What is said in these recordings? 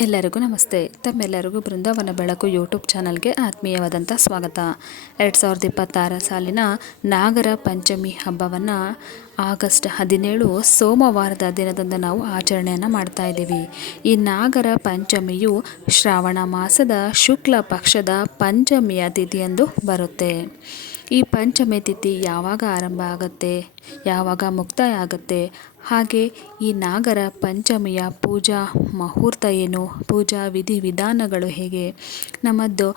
ಎಲ್ಲರಿಗೂ ನಮಸ್ತೆ. ತಮ್ಮೆಲ್ಲರಿಗೂ ಬೃಂದಾವನ ಬೆಳಕು ಯೂಟ್ಯೂಬ್ ಚಾನಲ್ಗೆ ಆತ್ಮೀಯವಾದಂಥ ಸ್ವಾಗತ. 2026 ಸಾಲಿನ ನಾಗರ ಪಂಚಮಿ ಹಬ್ಬವನ್ನು ಆಗಸ್ಟ್ 17 ಸೋಮವಾರದ ದಿನದಂದು ನಾವು ಆಚರಣೆಯನ್ನು ಮಾಡ್ತಾ ಇದ್ದೀವಿ. ಈ ನಾಗರ ಪಂಚಮಿಯು ಶ್ರಾವಣ ಮಾಸದ ಶುಕ್ಲ ಪಕ್ಷದ ಪಂಚಮಿಯ ತಿಥಿಯಂದು ಬರುತ್ತೆ. ಈ ಪಂಚಮಿ ತಿಥಿ ಯಾವಾಗ ಆರಂಭ ಆಗುತ್ತೆ, ಯಾವಾಗ ಮುಕ್ತಾಯ ಆಗುತ್ತೆ, ಹಾಗೆ ಈ ನಾಗರ ಪಂಚಮಿಯ ಪೂಜಾ ಮುಹೂರ್ತ ಏನು, ಪೂಜಾ ವಿಧಾನಗಳು ಹೇಗೆ, ನಮ್ಮದು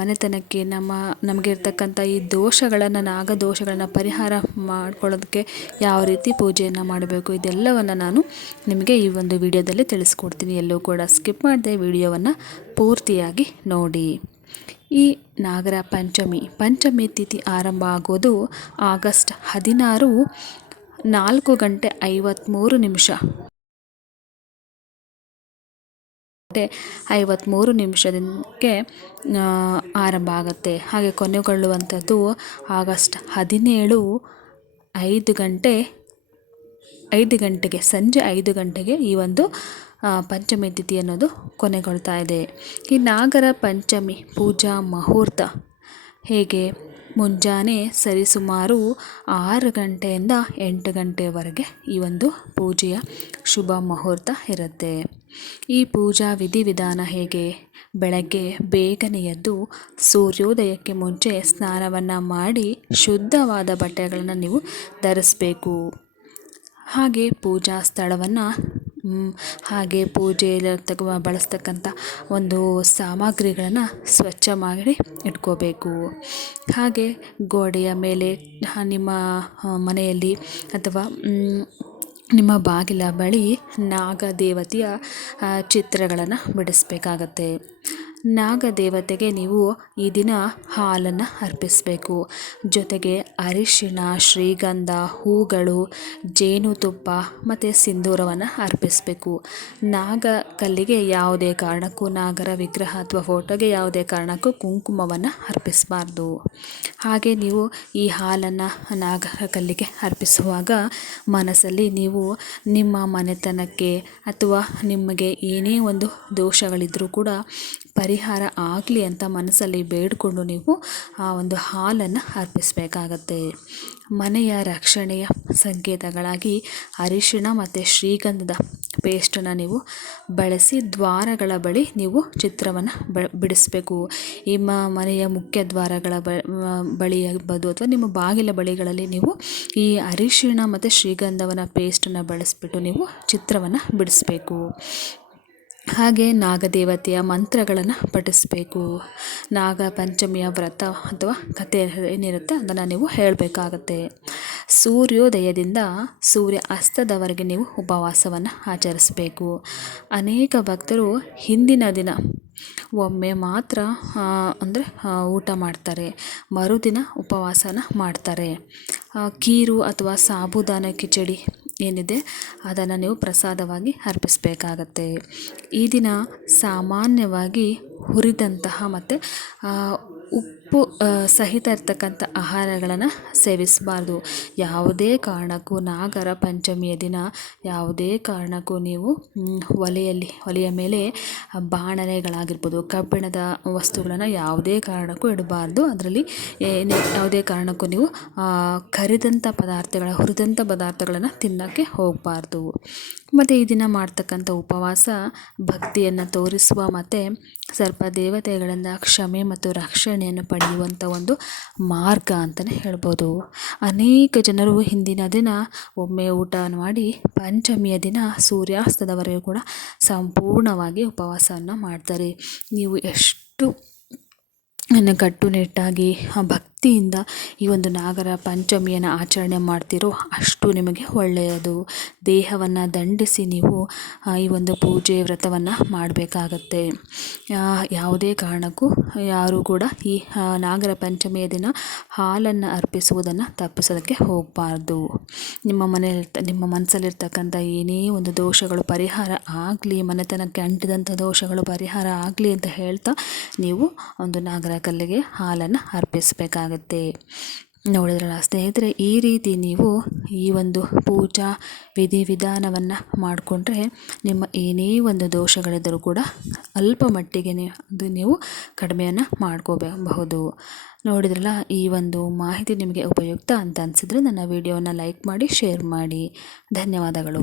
ಮನೆತನಕ್ಕೆ ನಮಗಿರ್ತಕ್ಕಂಥ ಈ ದೋಷಗಳನ್ನು, ನಾಗದೋಷಗಳನ್ನು ಪರಿಹಾರ ಮಾಡ್ಕೊಳ್ಳೋದಕ್ಕೆ ಯಾವ ರೀತಿ ಪೂಜೆಯನ್ನು ಮಾಡಬೇಕು, ಇದೆಲ್ಲವನ್ನು ನಾನು ನಿಮಗೆ ಈ ಒಂದು ವಿಡಿಯೋದಲ್ಲಿ ತಿಳಿಸ್ಕೊಡ್ತೀನಿ. ಎಲ್ಲೂ ಕೂಡ ಸ್ಕಿಪ್ ಮಾಡದೆ ವಿಡಿಯೋವನ್ನು ಪೂರ್ತಿಯಾಗಿ ನೋಡಿ. ಈ ನಾಗರ ಪಂಚಮಿ ತಿಥಿ ಆರಂಭ ಆಗೋದು ಆಗಸ್ಟ್ 16 4:53 ಆರಂಭ ಆಗುತ್ತೆ. ಹಾಗೆ ಕೊನೆಗೊಳ್ಳುವಂಥದ್ದು ಆಗಸ್ಟ್ 17 5 ಗಂಟೆಗೆ, ಸಂಜೆ 5 ಗಂಟೆಗೆ ಈ ಒಂದು ಪಂಚಮಿ ತಿಥಿ ಅನ್ನೋದು ಕೊನೆಗೊಳ್ತಾ ಇದೆ. ಈ ನಾಗರ ಪಂಚಮಿ ಪೂಜಾ ಮುಹೂರ್ತ ಹೇಗೆ, ಮುಂಜಾನೆ ಸರಿಸುಮಾರು 6 ಗಂಟೆಯಿಂದ 8 ಗಂಟೆವರೆಗೆ ಈ ಒಂದು ಪೂಜೆಯ ಶುಭ ಮುಹೂರ್ತ ಇರುತ್ತೆ. ಈ ಪೂಜಾ ವಿಧಾನ ಹೇಗೆ, ಬೆಳಗ್ಗೆ ಬೇಗನೆ ಎದ್ದು ಸೂರ್ಯೋದಯಕ್ಕೆ ಮುಂಚೆ ಸ್ನಾನವನ್ನು ಮಾಡಿ ಶುದ್ಧವಾದ ಬಟ್ಟೆಗಳನ್ನು ನೀವು ಧರಿಸಬೇಕು. ಹಾಗೆ ಪೂಜಾ ಸ್ಥಳವನ್ನು, ಹಾಗೆ ಪೂಜೆಯಲ್ಲಿ ಬಳಸ್ತಕ್ಕಂಥ ಒಂದು ಸಾಮಗ್ರಿಗಳನ್ನು ಸ್ವಚ್ಛ ಮಾಡಿ ಇಟ್ಕೋಬೇಕು. ಹಾಗೆ ಗೋಡೆಯ ಮೇಲೆ, ನಿಮ್ಮ ಮನೆಯಲ್ಲಿ ಅಥವಾ ನಿಮ್ಮ ಬಾಗಿಲ ಬಳಿ ನಾಗದೇವತೆಯ ಚಿತ್ರಗಳನ್ನು ಬಿಡಿಸಬೇಕಾಗತ್ತೆ. ನಾಗದೇವತೆಗೆ ನೀವು ಈ ದಿನ ಹಾಲನ್ನು ಅರ್ಪಿಸಬೇಕು. ಜೊತೆಗೆ ಅರಿಶಿಣ, ಶ್ರೀಗಂಧ, ಹೂಗಳು, ಜೇನುತುಪ್ಪ ಮತ್ತು ಸಿಂಧೂರವನ್ನು ಅರ್ಪಿಸಬೇಕು. ನಾಗಕಲ್ಲಿಗೆ ಯಾವುದೇ ಕಾರಣಕ್ಕೂ, ನಾಗರ ವಿಗ್ರಹ ಅಥವಾ ಫೋಟೋಗೆ ಯಾವುದೇ ಕಾರಣಕ್ಕೂ ಕುಂಕುಮವನ್ನು ಅರ್ಪಿಸಬಾರ್ದು. ಹಾಗೆ ನೀವು ಈ ಹಾಲನ್ನು ನಾಗಕಲ್ಲಿಗೆ ಅರ್ಪಿಸುವಾಗ ಮನಸ್ಸಲ್ಲಿ ನೀವು ನಿಮ್ಮ ಮನೆತನಕ್ಕೆ ಅಥವಾ ನಿಮಗೆ ಏನೇ ಒಂದು ದೋಷಗಳಿದ್ದರೂ ಕೂಡ ಪರಿಹಾರ ಆಗಲಿ ಅಂತ ಮನಸ್ಸಲ್ಲಿ ಬೇಡಿಕೊಂಡು ನೀವು ಆ ಒಂದು ಹಾಲನ್ನು ಅರ್ಪಿಸಬೇಕಾಗತ್ತೆ. ಮನೆಯ ರಕ್ಷಣೆಯ ಸಂಕೇತಗಳಾಗಿ ಅರಿಶಿಣ ಮತ್ತು ಶ್ರೀಗಂಧದ ಪೇಸ್ಟನ್ನು ನೀವು ಬಳಸಿ ದ್ವಾರಗಳ ಬಳಿ ನೀವು ಚಿತ್ರವನ್ನು ಬಿಡಿಸಬೇಕು. ನಿಮ್ಮ ಮನೆಯ ಮುಖ್ಯ ದ್ವಾರಗಳ ಬಳಿ ಆಗ್ಬೋದು ಅಥವಾ ನಿಮ್ಮ ಬಾಗಿಲ ಬಳಿಗಳಲ್ಲಿ ನೀವು ಈ ಅರಿಶಿಣ ಮತ್ತು ಶ್ರೀಗಂಧವನ್ನು ಪೇಸ್ಟನ್ನು ಬಳಸಿಬಿಟ್ಟು ನೀವು ಚಿತ್ರವನ್ನು ಬಿಡಿಸಬೇಕು. ಹಾಗೆ ನಾಗದೇವತೆಯ ಮಂತ್ರಗಳನ್ನು ಪಠಿಸಬೇಕು. ನಾಗ ಪಂಚಮಿಯ ವ್ರತ ಅಥವಾ ಕಥೆ ಏನಿರುತ್ತೆ ಅದನ್ನು ನೀವು ಹೇಳಬೇಕಾಗತ್ತೆ. ಸೂರ್ಯೋದಯದಿಂದ ಸೂರ್ಯ ಅಸ್ತದವರೆಗೆ ನೀವು ಉಪವಾಸವನ್ನು ಆಚರಿಸಬೇಕು. ಅನೇಕ ಭಕ್ತರು ಹಿಂದಿನ ದಿನ ಒಮ್ಮೆ ಮಾತ್ರ ಊಟ ಮಾಡ್ತಾರೆ, ಮರುದಿನ ಉಪವಾಸನ ಮಾಡ್ತಾರೆ. ಖೀರು ಅಥವಾ ಸಾಬುದಾನ ಕಿಚಡಿ ಏನಿದೆ ಅದನ್ನು ನೀವು ಪ್ರಸಾದವಾಗಿ ಅರ್ಪಿಸಬೇಕಾಗತ್ತೆ. ಈ ದಿನ ಸಾಮಾನ್ಯವಾಗಿ ಹುರಿದಂತಹ ಮತ್ತು ಉಪ್ಪು ಸಹಿತ ಇರ್ತಕ್ಕಂಥ ಆಹಾರಗಳನ್ನು ಸೇವಿಸಬಾರ್ದು. ಯಾವುದೇ ಕಾರಣಕ್ಕೂ ನಾಗರ ಪಂಚಮಿಯ ದಿನ ಯಾವುದೇ ಕಾರಣಕ್ಕೂ ನೀವು ಒಲೆಯ ಮೇಲೆ ಬಾಣಲೆಗಳಾಗಿರ್ಬೋದು, ಕಬ್ಬಿಣದ ವಸ್ತುಗಳನ್ನು ಯಾವುದೇ ಕಾರಣಕ್ಕೂ ಇಡಬಾರ್ದು. ಅದರಲ್ಲಿ ಯಾವುದೇ ಕಾರಣಕ್ಕೂ ನೀವು ಹುರಿದಂಥ ಪದಾರ್ಥಗಳನ್ನು ತಿನ್ನೋಕ್ಕೆ ಹೋಗಬಾರ್ದು. ಮತ್ತು ಈ ದಿನ ಮಾಡ್ತಕ್ಕಂಥ ಉಪವಾಸ ಭಕ್ತಿಯನ್ನು ತೋರಿಸುವ ಮತ್ತು ಸರ್ಪ ದೇವತೆಗಳಿಂದ ಕ್ಷಮೆ ಮತ್ತು ರಕ್ಷಣೆಯನ್ನು ಪಡೆಯುವಂಥ ಒಂದು ಮಾರ್ಗ ಅಂತಲೇ ಹೇಳ್ಬೋದು. ಅನೇಕ ಜನರು ಹಿಂದಿನ ದಿನ ಒಮ್ಮೆ ಊಟ ಮಾಡಿ ಪಂಚಮಿಯ ದಿನ ಸೂರ್ಯಾಸ್ತದವರೆಗೂ ಕೂಡ ಸಂಪೂರ್ಣವಾಗಿ ಉಪವಾಸವನ್ನು ಮಾಡ್ತಾರೆ. ನೀವು ಎಷ್ಟು ಕಟ್ಟುನಿಟ್ಟಾಗಿ ಭಕ್ತಿಯಿಂದ ಈ ಒಂದು ನಾಗರ ಪಂಚಮಿಯನ್ನು ಆಚರಣೆ ಮಾಡ್ತೀರೋ ಅಷ್ಟು ನಿಮಗೆ ಒಳ್ಳೆಯದು. ದೇಹವನ್ನು ದಂಡಿಸಿ ನೀವು ಈ ಒಂದು ಪೂಜೆ ವ್ರತವನ್ನು ಮಾಡಬೇಕಾಗತ್ತೆ. ಯಾವುದೇ ಕಾರಣಕ್ಕೂ ಯಾರೂ ಕೂಡ ಈ ನಾಗರ ಪಂಚಮಿಯ ದಿನ ಹಾಲನ್ನು ಅರ್ಪಿಸುವುದನ್ನು ತಪ್ಪಿಸೋದಕ್ಕೆ ಹೋಗಬಾರ್ದು. ನಿಮ್ಮ ಮನಸ್ಸಲ್ಲಿರ್ತಕ್ಕಂಥ ಏನೇ ಒಂದು ದೋಷಗಳು ಪರಿಹಾರ ಆಗಲಿ, ಮನೆತನಕ್ಕೆ ಅಂಟಿದಂಥ ದೋಷಗಳು ಪರಿಹಾರ ಆಗಲಿ ಅಂತ ಹೇಳ್ತಾ ನೀವು ಒಂದು ನಾಗರ ಕಲ್ಲಿಗೆ ಹಾಲನ್ನು ಅರ್ಪಿಸಬೇಕಾಗತ್ತೆ. ನೋಡಿದ್ರಲ್ಲ ಸ್ನೇಹಿತರೆ, ಈ ರೀತಿ ನೀವು ಈ ಒಂದು ಪೂಜಾ ವಿಧಿವಿಧಾನವನ್ನು ಮಾಡಿಕೊಂಡ್ರೆ ನಿಮ್ಮ ಏನೇ ಒಂದು ದೋಷಗಳಿದ್ದರೂ ಕೂಡ ಅಲ್ಪ ಮಟ್ಟಿಗೆ ಅದು ನೀವು ಕಡಿಮೆಯನ್ನು ಮಾಡ್ಕೋಬಹುದು. ನೋಡಿದ್ರಲ್ಲ, ಈ ಒಂದು ಮಾಹಿತಿ ನಿಮಗೆ ಉಪಯುಕ್ತ ಅಂತ ಅನಿಸಿದ್ರೆ ನನ್ನ ವಿಡಿಯೋನ ಲೈಕ್ ಮಾಡಿ, ಶೇರ್ ಮಾಡಿ. ಧನ್ಯವಾದಗಳು.